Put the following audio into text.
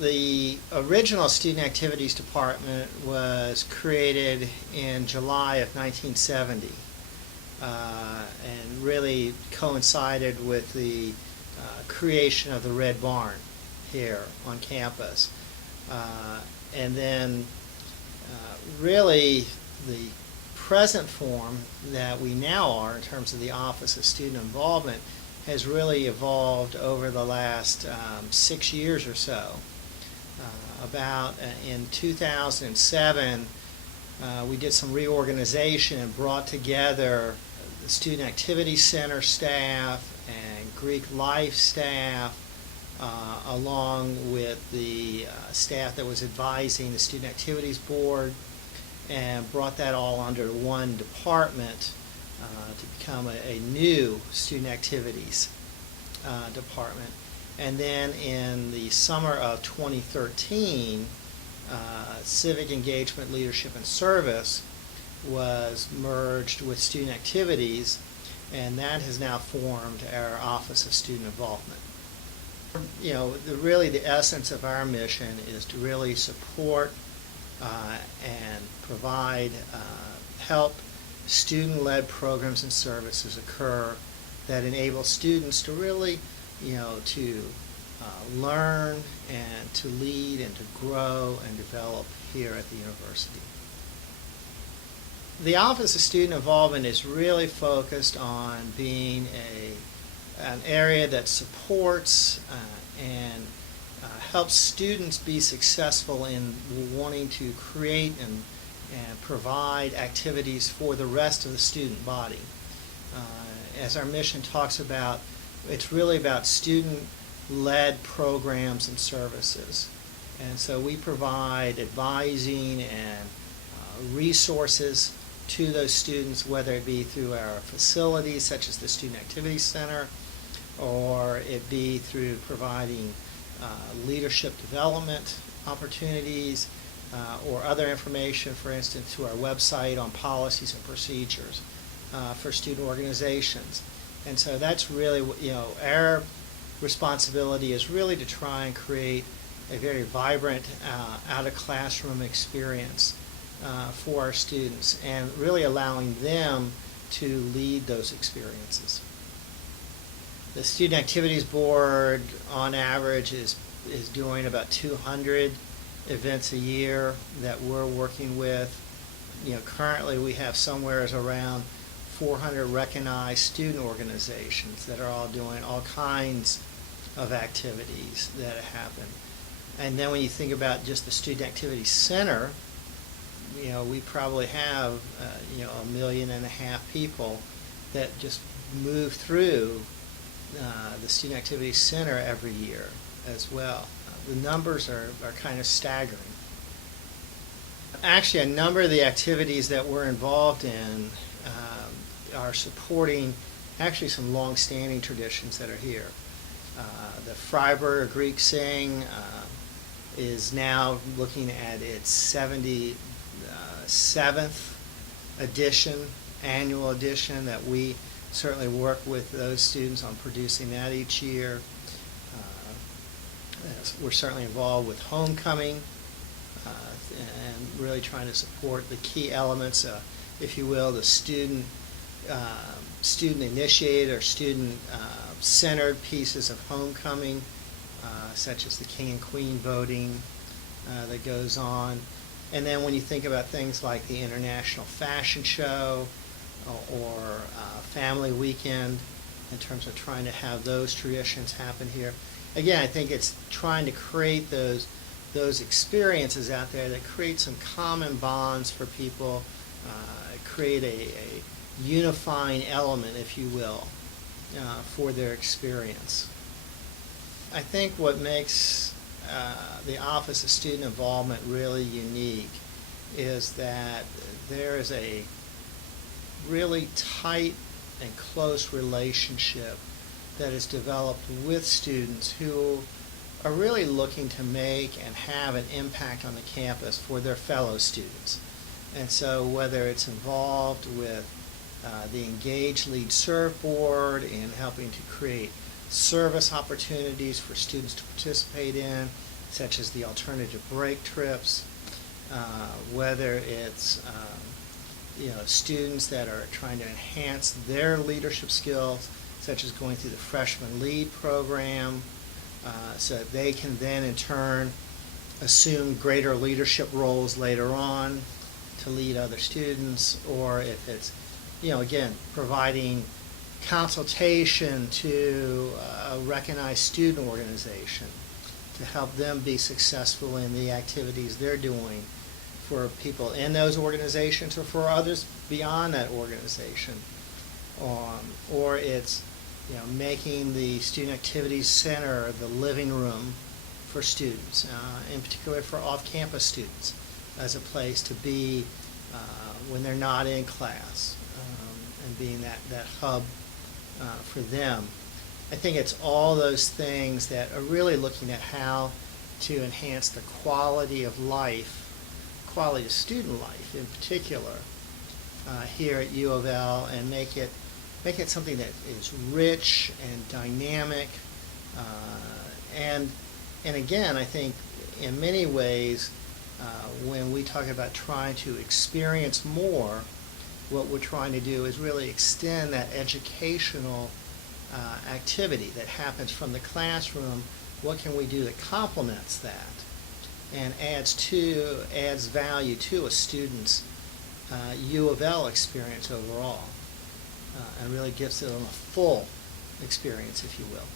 The original Student Activities Department was created in July of 1970 and really coincided with the creation of the Red Barn here on campus. And then really the present form that we now are in terms of the Office of Student Involvement has really evolved over the last 6 years or so. In 2007, we did some reorganization and brought together the Student Activity Center staff and Greek Life staff, along with the staff that was advising the Student Activities Board, and brought that all under one department to become a new Student Activities department. And then in the summer of 2013, Civic Engagement, Leadership, and Service was merged with Student Activities, and that has now formed our Office of Student Involvement. Really the essence of our mission is to really support and provide help student-led programs and services occur that enable students to really to learn and to lead and to grow and develop here at the university. The Office of Student Involvement is really focused on being an area that supports and helps students be successful in wanting to create and provide activities for the rest of the student body. As our mission talks about, it's really about student-led programs and services. And so we provide advising and resources to those students, whether it be through our facilities such as the Student Activities Center, or it be through providing leadership development opportunities, or other information, for instance, through our website on policies and procedures for student organizations. And so that's really, our responsibility is really to try and create a very vibrant out-of-classroom experience for our students, and really allowing them to lead those experiences. The Student Activities Board, on average, is doing about 200 events a year that we're working with. Currently we have somewhere around 400 recognized student organizations that are all doing all kinds of activities that happen. And then when you think about just the Student Activity Center, we probably have 1.5 million people that just move through the Student Activity Center every year as well. The numbers are kind of staggering. Actually, a number of the activities that we're involved in are supporting actually some long-standing traditions that are here. The Freiburg Greek Sing is now looking at its 77th annual edition, that we certainly work with those students on producing that each year. We're certainly involved with homecoming and really trying to support the key elements, if you will, the student initiated or student centered pieces of homecoming, such as the King and Queen voting that goes on. And then when you think about things like the International Fashion Show or Family Weekend, in terms of trying to have those traditions happen here, again, I think it's trying to create those experiences out there that create some common bonds for people, create a unifying element, if you will, for their experience. I think what makes the Office of Student Involvement really unique is that there is a really tight and close relationship that is developed with students who are really looking to make and have an impact on the campus for their fellow students. And so whether it's involved with the Engage, Lead, Serve board in helping to create service opportunities for students to participate in, such as the alternative break trips, whether it's students that are trying to enhance their leadership skills, such as going through the freshman lead program, so that they can then in turn assume greater leadership roles later on to lead other students, or if it's, again, providing consultation to a recognized student organization to help them be successful in the activities they're doing for people in those organizations or for others beyond that organization. Or it's making the Student Activities Center the living room for students, in particular for off-campus students, as a place to be when they're not in class, and being that hub for them. I think it's all those things that are really looking at how to enhance the quality of life, quality of student life in particular, here at U of L, and make it something that is rich and dynamic, and again, I think in many ways, when we talk about trying to experience more, what we're trying to do is really extend that educational activity that happens from the classroom. What can we do that complements that and adds value to a student's U of L experience overall, and really gives them a full experience, if you will.